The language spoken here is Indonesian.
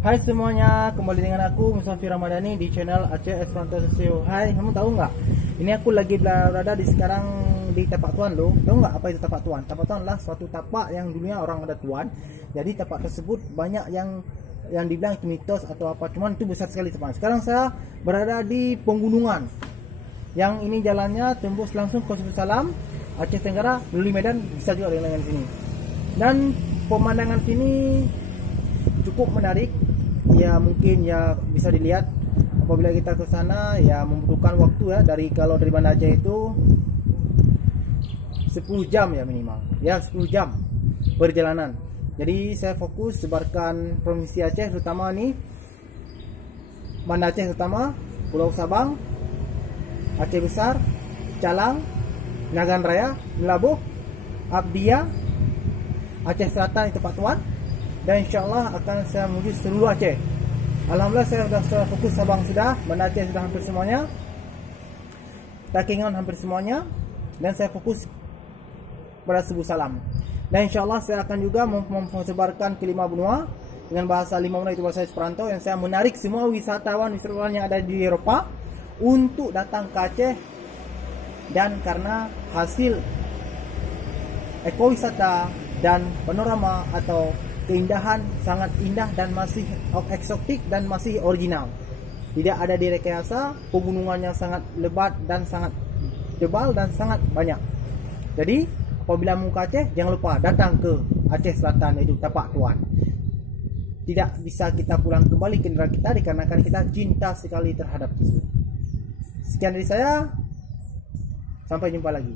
Hai semuanya, kembali dengan aku Musafir Ramadhani di channel Aceh Esperanto Sosio. Hai, kamu tahu nggak? Ini aku lagi berada di sekarang di Tapak Tuan loh. Tahu nggak apa itu Tapak Tuan? Tapak Tuan adalah suatu tapak yang dulunya orang ada tuan. Jadi tapak tersebut banyak yang dibilang itu mitos atau apa. Cuman itu besar sekali teman. Sekarang saya berada di Penggunungan. Yang ini jalannya tembus langsung ke Salam, Aceh Tenggara, melalui Medan bisa juga dengan sini. Dan pemandangan sini cukup menarik. Ya mungkin ya bisa dilihat apabila kita ke sana ya membutuhkan waktu ya kalau dari Banda Aceh itu 10 jam ya minimal. Ya 10 jam perjalanan. Jadi saya fokus sebarkan provinsi Aceh terutama nih Banda Aceh terutama Pulau Sabang, Aceh Besar, Calang, Nagan Raya, Melabuh, Abdia, Aceh Selatan itu Tapak Tuan, dan insyaallah akan saya menuju seluruh Aceh. Alhamdulillah saya sudah fokus Sabang sudah, Banda Aceh sudah hampir semuanya, Takengon hampir semuanya, dan saya fokus pada Subuh Salam. Dan insyaallah saya akan juga memsebarkan ke 5 benua dengan bahasa 5 benua itu bahasa Esperanto, yang saya menarik semua wisatawan yang ada di Eropa untuk datang ke Aceh. Dan karena hasil ekowisata dan panorama atau keindahan sangat indah dan masih eksotik dan masih original, tidak ada direkayasa, pegunungannya sangat lebat dan sangat tebal dan sangat banyak. Jadi apabila mau ke Aceh jangan lupa datang ke Aceh Selatan itu Tapak Tuan. Tidak bisa kita pulang kembali ke negara kita dikarenakan kita cinta sekali terhadap itu. Sekian dari saya, sampai jumpa lagi.